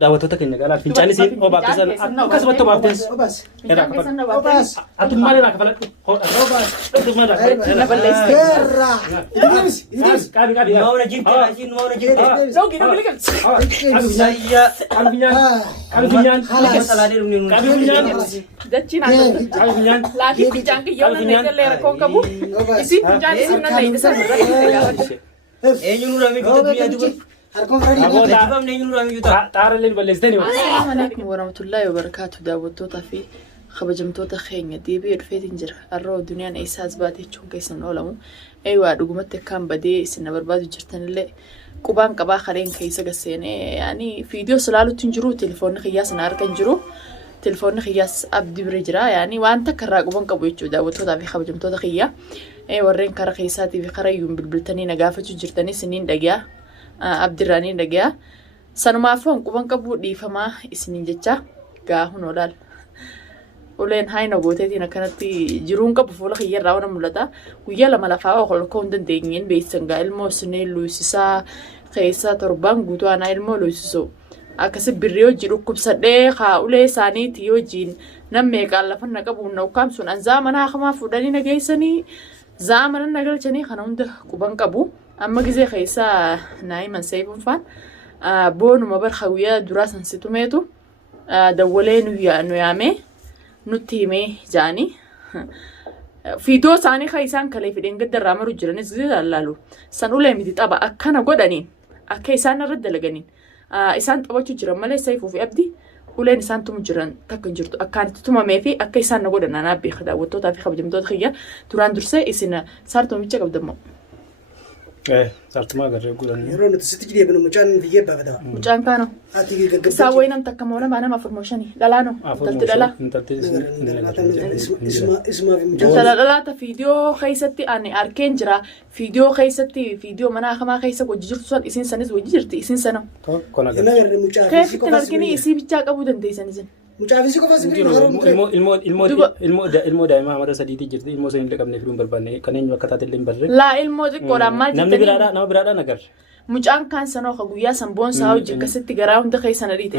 daawwattoota keenya gaalaaf fincaanis obaaqisan akkasumatti obaaftes irraa kafalatu atummaan irraa kafalatu atummaan irraa kafalatu mauna jirte raajiin mauna jirte qabiyyaan salaadee dhumne qabiyyaan dachiin qabiyyaan laakiin fincaan kiyyoon nan eegalee rakkoon qabu isin fincaan isin nan eegisa eenyuun uramii bitu duniyaa duba Abboota eenyuun uramii bitu xaaralleen balleessitanii Assalamu alaikum warahmatullahi wabarakatuh daawwattoota fi kabajamtoota keenya deebi'ee dhufeetiin jira har'oo duniyaan eessaas baatee jechuun keessan oolamu eewaa dhugumatti akkaan badee isin na barbaadu jirtanillee qubaan qabaa kareen keessa gasseenee yaani viidiyoo salaalutti hin jiru telefoonni kiyyaas na argan jiru telefoonni kiyyaas abdii bira jira yaani waan takka irraa quban qabu jechuudha daawwattootaa fi kabajamtoota kiyyaa warreen karaa keessaatii fi karaa iyyuun bilbiltanii na gaafachuu jirtanii isiniin dhagaa abdirraanii dhagaa sanumaafuu quban qabu dhiifamaa isiniin jecha gaahun olaal uleen hayna gooteetiin akkanatti jiruun qabu fuula kiyyarraa wana mul'ata guyyaa lama lafaa holkoo hin dandeenyeen beeysan gaa ilmoo isinii luusisaa keessa torbaan guutuu aanaa ilmoo luusisuu akkasi birrii hojii dhukkubsadhee ulee isaaniitii hojiin nammeeqaan lafanna qabuun na ukkaamsuun an zaamanaa hakamaa fuudhanii na geessanii zaamana na galchanii kana hunda quban qabu amma gizee keessa naa'iman seefunfaan boonuma bar hawwiyaa duraa sansitumeetu dawwalee nu yaamee nutti himee jaanii fiidoo isaanii kan isaan kalee fideen gaddarraa maru jiranis laalu san ulee miti xaba akkana godhaniin akka isaan irra dalaganiin isaan taphachuu jiran malee Saifuu fi Abdii uleen isaan tumu jiran takka jirtu akkaan itti tumamee fi akka isaan na godhan anaa beeka daawwattootaa fi kabajamtoota kiyya duraan dursee isin saartoomicha qabdammoo. Sartumaa agarree godhanii. Yeroo nuti sitti jireenya mucaan fiyyee baafata. Mucaan kaano. Ati gaggabaa. Isaa wayii nam takka moo nama nama formoshanii dhalaano. Talti dhalaa. Isumaa fi mucaan. Dhalaata fiidiyoo keessatti ani arkeen jira fiidiyoo keessatti fiidiyoo mana akamaa keessa hojii jirtu san isin sanis hojii jirti isin sana. Keefitti arginu isii bichaa qabuu dandeessan isin. Mucaafisi qofa sibiila ilmoo daa'imaa amata sadiitii jirti ilmoo sanii illee qabnee fiduun barbaanne kan eenyu akka taate illee hin barre. Laa ilmoo xiqqoodhaan maal jettanii nama biraadhaan agarre. Mucaan kan sanoo ka guyyaa sanboon isaa hojii akkasitti garaa hunda keessan dhiite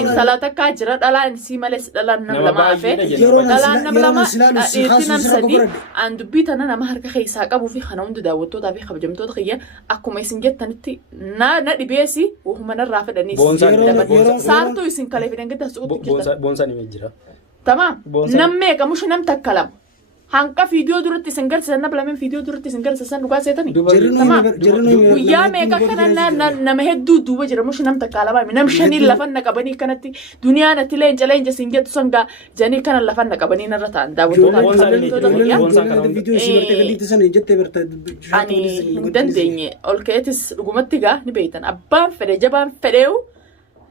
intala takkaa jira dhalaan isii malees dhalaan nam lama hafee dhalaan nam lama dhiirti nam sadii aan dubbii tana nama harka keessaa qabuu fi kana hundi daawwattootaa fi kabajamtoota kiyya akkuma isin jettanitti na dhibeesi wahuma narraa fedhanii saartuu isin kalee fidhan gadda suuqatti jirtan. Boonsaan himee jira. Tamaam nam meeqa mushi nam takka lama. Hanqa fiidiyoo duratti isin garsiisan nabalameen fiidiyoo duratti isin garsiisan dhugaa seetanii. Guyyaa meeqa kana nama hedduu duuba jira mushi nam takka lama nam shanii lafan na qabanii kanatti duniyaan ati leenca leenca isin jettu sangaa janii kana lafan na qabanii narra ta'an daawwattoota ani hin dandeenye ol ka'eetis dhugumatti gaa ni beektan abbaan fedhe jabaan fedheewu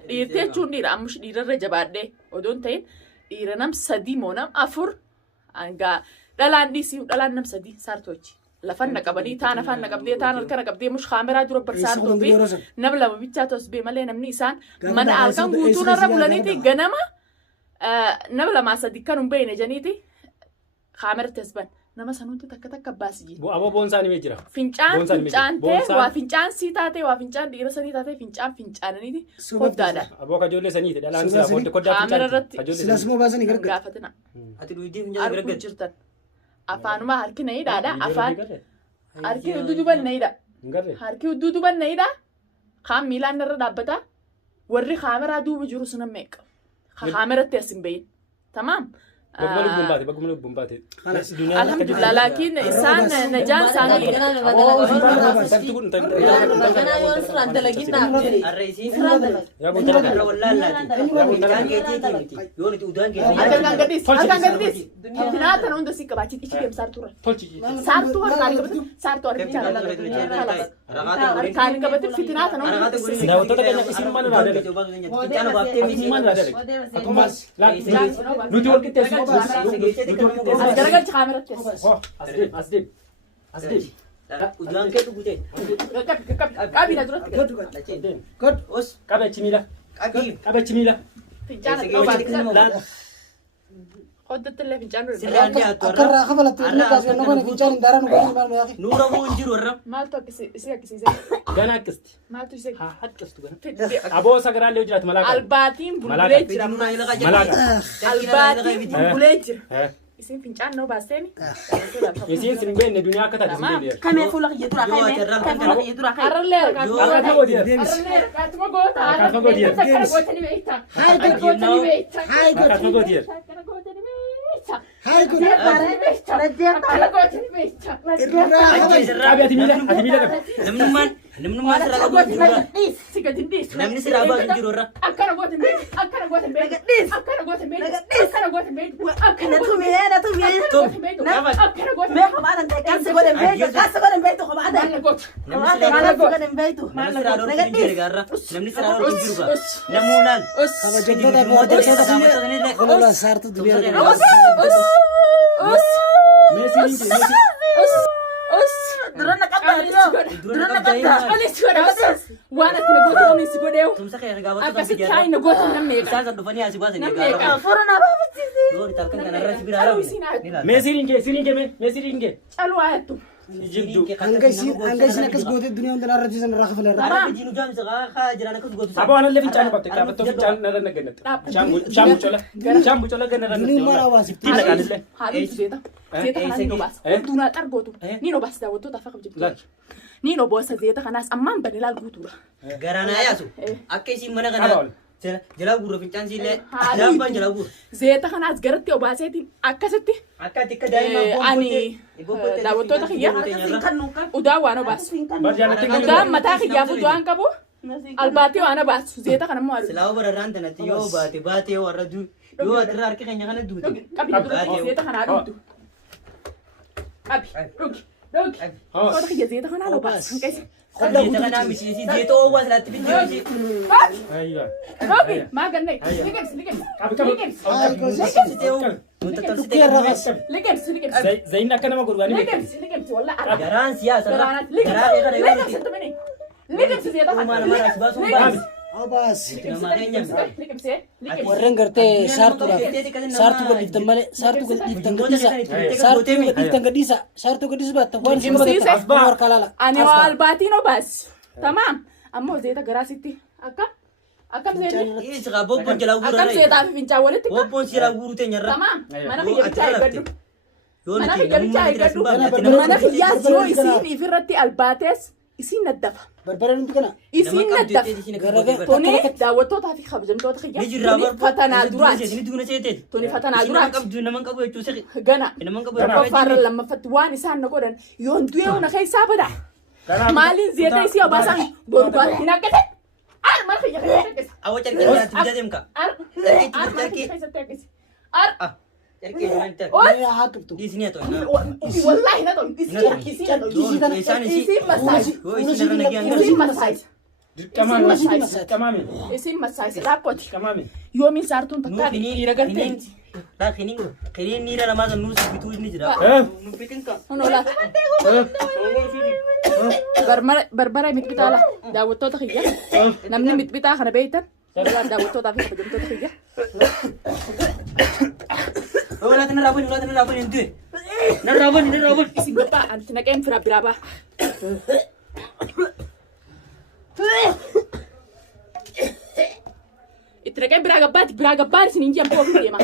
dhiirtee jechuun dhiira ammush dhiirarra jabaadhee odoon ta'in dhiira nam sadii moo nam afur gaa dhalaan dhiisii dhalaan nam sadii saartoochi lafan na qabanii taan afaan na qabdee taan harka na qabdee mush kaameraa dura barsaartuu fi nam lama bichaa tos bee malee namni isaan mana halkan guutuu narra bulaniiti ganama nam lamaa sadii kan hin beekne janiiti kaamera tesban nama sanuutti takka baasi jiru. Aboo boonsaan himee jira. Fincaan ta'e waa fincaan sii taatee waa fincaan dhiira sanii taatee fincaananiiti hoddaadha. Aboo kajoollee saniiti dhalaan isaa koddaa kaamera irratti silasmoo baasanii gargar. Gaafatina. ati duudii finjaan Arguu jirtan. Afaanuma harki na hidhaadha. Afaan harki hudduu duban na hidha. Harki hudduu duban na hidha. Kaan miilaan irra dhaabbata. Warri kaameraa duuba jiru suna meeqa. Kaameratti as hin bahin. Tamaam. Bagguma lubbuun baate. Alhamdulillah laakiin isaan najaan isaanii. Naatan hunda si qabaachit ichi deem saartuura. Saartuu harkaan qabatu saartuu harkaan qabatu fitinaatan hunda. Daawwattoota keenya isin maal irraa nuti wal qixxeessu. Garagalchi kaameratti asdeem. Udaan kee dhugute. Qabiina duratti. Qabeechi miila. Qabeechi miila. Fincaana خدت اللي في الجنة سراني أتورا أكرر خبلت نقاس نقول في جان دارنا نقول ما يا أخي نورا مو انجير ورا مالتو كسي Gana akkisti. مالتو يسي Haa akkistu gana. Aboo sagaraalee hojjiraatu malaaqa. الباتين ملاك. بلبليجر نورا يلا قاعد Malaaqa. الباتين بلبليجر Eh. اسم فنجان نو باستيني Isiin sin beekne duniyaa akka taate sin beekne. كم يقول لك يدور كم يقول لك يدور أرلي Akka nama godiyar. أرلي كاتما قوتا Akkasuma godiyar. قوتني بيتا قوتني بيتا Akkasuma godiyar. قوتني بيتا هاي كن قوتني بيتا Qabi ati miila qabi. نمن ما سرا قبل جورا سيكتنديس نمن سرا قبل جورا أكنا قوتني بيتا أكنا قوتني بيتا أكنا قوتني بيتا أكنا قوتني بيتا أكنا تومي أنا تومي قوتني بيتا أكنا قوتني ما خبر أنت كاس قدام بيته كاس قدام بيته خبر أنت أنا قوت ما قدام بيته نمن سرا قبل جورا نمن سرا قبل جورا نمونال خبر جدنا بموت والله صارت الدنيا Meesiin inke درنا كذا درنا كذا أنا سوى وأنا تنقول أنا سوى ده تمسك يا رجال أكاسي كاي نقول نميك سازا دفني أسيب أسيب نميك فرنا بابتي دوري تالكن كنا رأس بيرا meesiin inke mee meesiin inke. ألو آياتو Jibdu. أنجز نكس قوت الدنيا عندنا رجزنا راخف لنا أنا بيجي نجام سقى خاجرنا كوس قوت Aboo anallee fincaan batte qabatoo fincaan narra nagannatti. Shambu cola ganna narra دنيا ما nagannatti. رواسي Tiina qaanillee. هذا زيتا زيتا خلاص نينو باس دونا ترغوتو نينو باس داوتو تفاق جبت Laal. نينو بوسا زيتا خلاص أمان بدل الغوتورا Garana yasu akkasi mana Abol. kana jala gurra fincaan sille Haa, dambaan jala gurra زيتا خلاص قرتي وباسيتي أكستي akka tikka daa'ima أني داوتو تخيا ودا وانا باس Barjaan akka ودا متى خيا فدوان كبو الباتي وانا باس زيتا خنا مو عارف silaa bararaan tanatti yoo baate warra du yoo atirraa harka keenya kana duute قبل زيتا خنا عارف أبي روك Hoos. خيا زيتا خنا لو باس كيس jeeta kanaa misiisi jeeta oowwaa silaatti fiddee Ayya. روبي ما قلني ليكبس ليكبس ليكبس ليكبس Zayin akka nama godhu ani beeku. ليكبس والله أعرف garaan siyaasa garaa kana yoo ليكبس أنت مني ليكبس زيتا maal خنا maal as baasuu baas أباس nama keenya ليكبس ليكبس warreen gartee saartuu gad malee saartuu gad dhiiftan gadhiisa saartuu gad dhiiftan gadhiisa saartuu gadhiisa baatta waan isin Simsiise. badatta warra kalaala أنا والباتينو بس تمام أمو زيتا قراستي أكم زيتا is qaa bobboon jala أكم gurra زيتا في فنجا ولدتك bobboon sila guruu teenyarra تمام ما أنا yoo خيا atirraa بتاعي lafte قدو yoo ما أنا nuti خيا بتاعي namni قدو biraatti ما أنا خيا زيو يسين في رتي الباتس يسين ندفع barbaraan nuti kana يسين ندفع توني داوتو في خبزمتو تخيا توني فتنا درات توني فتنا درات غنا كفار لما فتواني سان نقولن يون دويو نخي سابدا مالين زيتا يسيا باسان بوربال هنا كده ما خيا كده ee haakibtu والله ندون يسين مسايس Dirqamaan dirqamaame. يسين مسايس لابوتي Dirqamaame. يومين سارتون تكادي يرغلتين هنا لا بربرة متبتالا داوتو تخيا نمني متبتا خنا بيتا لا داوتو تافي خبجمتو تخيا يسين بتا أنت نكين فرا برابا itiragai biraga bari sinin jam po ma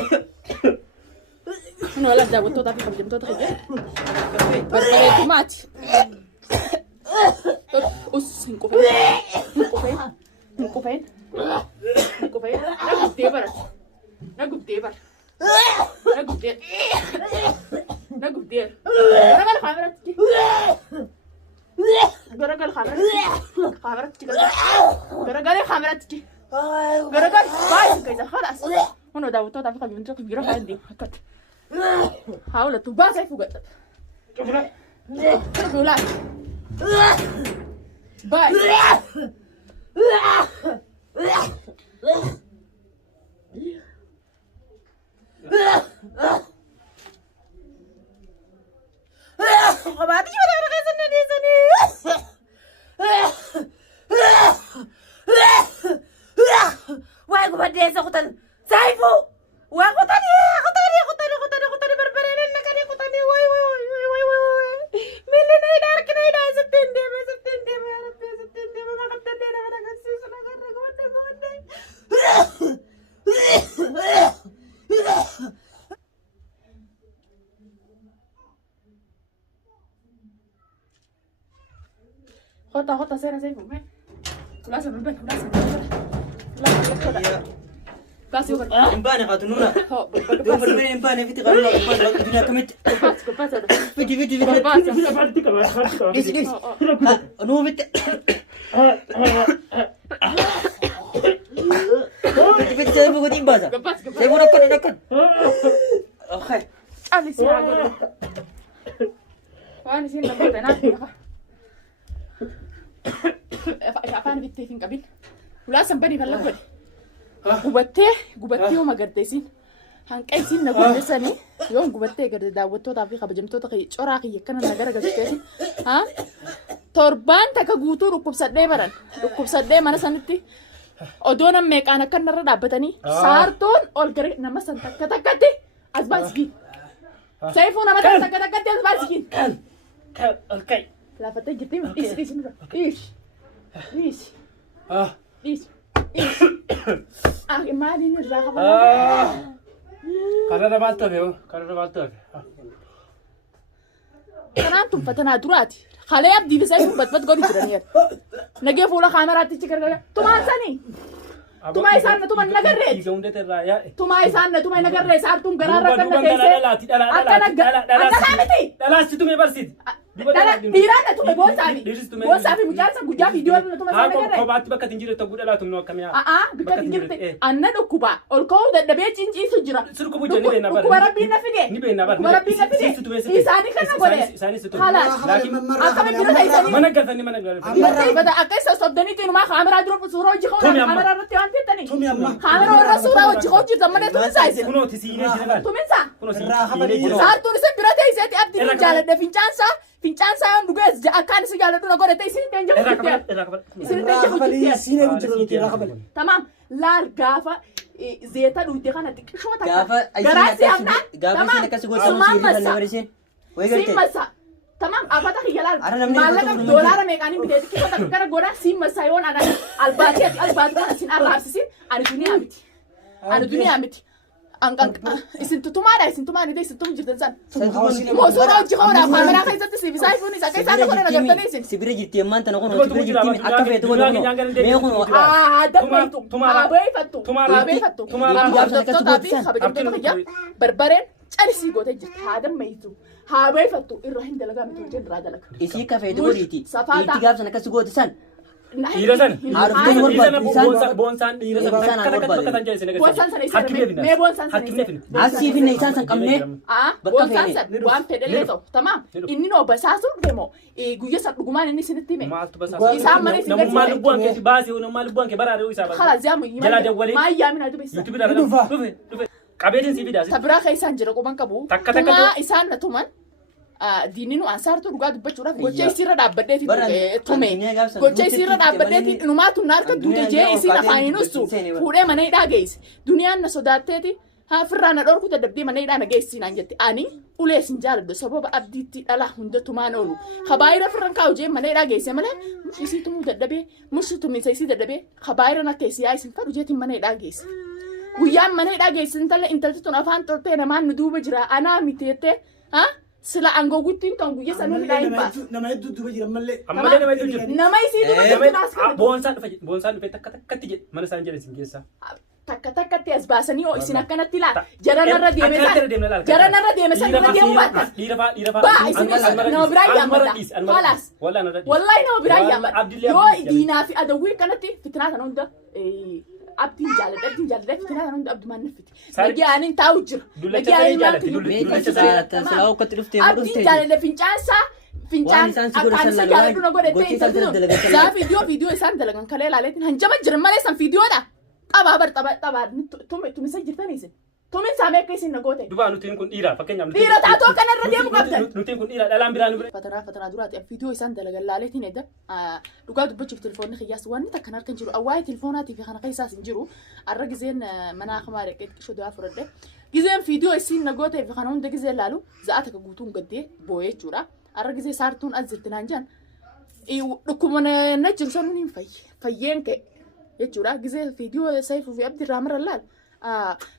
no la dawo to ta fi jam to ta ge barbare tomati us cinco fe na gubde bar garagal khamratki garagal بايظ كذا خلاص هنا داوتو تعرف قبل نروح بيروح عندي هكذا حاول تباس هاي فوق ولا باي وبعدين ولا رغزنا نيزني واقف بدي أخذ سايفو واقف تاني خطة سيرة زي فوق لازم البن لازم لازم بس يقول إمبانة قاتنونا دوم بالمين إمبانة في تقالوا إمبانة الدنيا كمت فيدي ليس نو بت فيدي saya mau kuting bahasa saya mau nakkan oke Ali siya وأنا سين لما تنادي أفان بيتي فين قبل ولا سنبني فلا بدي قبتي وما قديسين هنكيسين نقول لساني يوم قبتي قد داوتو تافي خبجمتو تقي شراقي يكنا نجارة قديسين ها تربان تكجوتو ركوب سدّي بران ركوب سدّي mana saniti أدونا ميك أنا كنا ردا بتاني سارتون أولكري نمسن تكتكتي أزباسكي سيفونا ما تكتكتي أزباسكي اوكي لا فتجي إيش ما دين الرغبة كارا بالتو كنانتم فتنا دراتي خلي يبدي بسيف بتبت قولي جرانير نجيب ولا خامرات تشكر توما سني توما يسان توما نجرت توما يسان توما نجرت سارتم قرار كنا كيسه لا تومي برسيد ديرانا توما بوسافي مجالسة جوجا فيديو أنا توما سان نجرت كوبات بكت تنجيل تقول لا تمنو كميا بكت تنجيل أنا نكوبا الكود ده بيت إنجي سجرا سركو بيجي نبي نبار كوبا ربي نفيجي نبي نبار إيساني كنا قولي خلاص أكمل جرا إيساني ما نقدر ما نقدر بدأ أكيس صدقني تينو ما خامرة درو صورة وجهه خامرة رتيان تاني خامرة ورا صورة وجهه وجه زمانه تومن سايز كنو تسيني جنبال تومن سا كنو سيني saat tu nisem berarti iseti abdi jalan de fincansa yang duga akan segala tu nagore teh sini tenjau kita tamam lar gafa zeta duite kan adik shoma tak garasi amna tamam sim masa tamam apa tak hilang malah dolar mekanik bide kita tak karena gora sim masa yon ada albati kan sin arabsisin anu dunia amiti isin tutumada deh isin tum jirtan san mo sura uji khora kamera kai zat si bisai funi sakai sana kore nagar tani isin sibire jirti man tan kono sibire jirti akka fe to kono me kono abai fattu tapi khabagam to ya berbaren cari gote jirta hadam maitu habai fattu irrahin dalaga mitu jen radalak isi ka fe to jirti irti gab sana kasu gote san Irasan, bonsan bonsan me bonsan asif ni san kamne bonsan wan pedele to tamam inni no basasu demo guya sa duguman inni siniti me isa mane siniti namu malu buang ke basi namu malu buang ke barare isa khalas jamu ma yamina du bisa youtube da dufe kabedin si bida tabra khaisan jira ko bankabu tuma isan na tuman dininu ansar tu duga dubba chura goche sira dabbade ti tume goche sira dabbade ti inuma tu narka dude je isina fainusu fude mane da geis duniyan na sodatte ti ha firrana dor ku tadabbi mane da na geis sinan jetti ani ule sinjal do sababa abditi ala hunda tumanolu khabaira firran ka uje mane da geis mane isi tumu daddabe musu tumi sai si daddabe khabaira na kesi ai sin ka uje ti mane da geis guyam mane da geis intale intalti tun afan torte na man duba jira ana mitete ha sila anggo gutin tong guya sanu lain pa nama itu duba jira malle nama isi duba jira bonsan pe takkat je mana san jere singesa takkat ti asbasani o isina kanatti la jarana ra demesan ra diembat ba isina no biraya mala khalas wallahi no biraya yo dina fi adawi kanatti fitna kanunda abdi jalan fitna kanunda abdu man nafiti lagi anin tawjir lagi anin selaw katrufte abdi jalan de fincan akan segala dulu gue deh sa video isan dalagan kale laletin hanjama jermale san video da taba tumi sa jirta nisin tumi same kaisin nagote duba nutin kun dira fakenya dira ta to kana radio mu kapten nutin kun dira dalam biran fatara durat video isan dalagan laletin eda duga dubba chuf telefon khiyas wani ta kanar kan jiru awai telefonati fi khana qaisas jiru arrag zen mana khmare ket shudu afrode gizen video isin nagote fi khana unda gizen lalu zaata ka gutun gadde boye jura argise saartuun azirti naan jaan dhukkuma na jiru sanuun hin fayyeen ka'e jechuudha gisee fiidiyoo Saifuu fi Abdirraa mara laal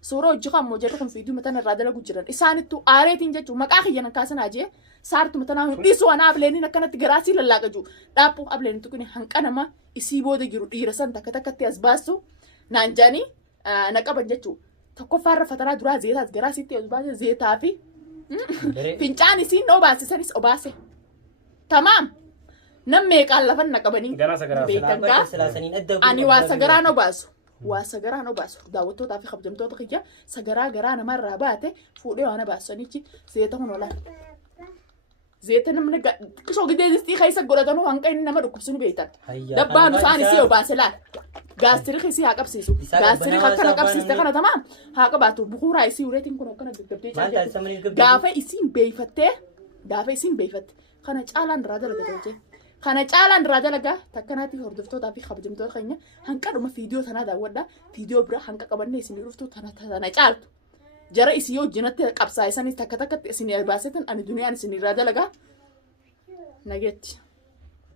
suuraa hojii qaammoo jedhu kun fiidiyoo mataan irraa dalagu jiran isaanittu aareetiin jechuun maqaa kiyyanan kaasan ajee saartu matanaa dhiisuu ana ableeniin akkanatti garaasii lallaaqa jiru dhaabbuu ableenitu kun hanqa nama isii booda jiru dhiira san takka takkatti as baasu naan jaanii na qaban jechuudha tokkoffaarra fataraa duraa zeetaas garaasiitti as baase zeetaa fi fincaan isiin obaasisanis obaase tamaam nam meeqaan lafan na qabanii beekangaa ani waa sagaraa na obaasu waa sagaraa na obaasu daawwattootaa fi kabajamtoota kiyya sagaraa garaa namarraa baate fuudhee waan obaasanichi zeeta kun olaan zeeta namni qishoo gidee distii keessa godhatanu hanqa inni nama dhukkubsinu beektan dabbaanu isaan isii obaase laal gaastirii isii haa qabsiisu gaastirii akkana qabsiiste kana tamaam haa qabaatu bukuuraa isii ureetiin kun akkana gaggabdee gaafa isiin beeyfatte kana caalaan irraa dalaga kana caalaan irraa dalagaa takkanaatiif hordoftootaa fi kabajamtoota keenya hanqadhuma fiidiyoo tanaa daawwadhaa fiidiyoo biraa hanqa qabannee isin dhuftu tana caaltu jara isii wajjinatti qabsaa isaanii takka takkatti isin baasetan ani duniyaan isin irraa dalagaa nageetti.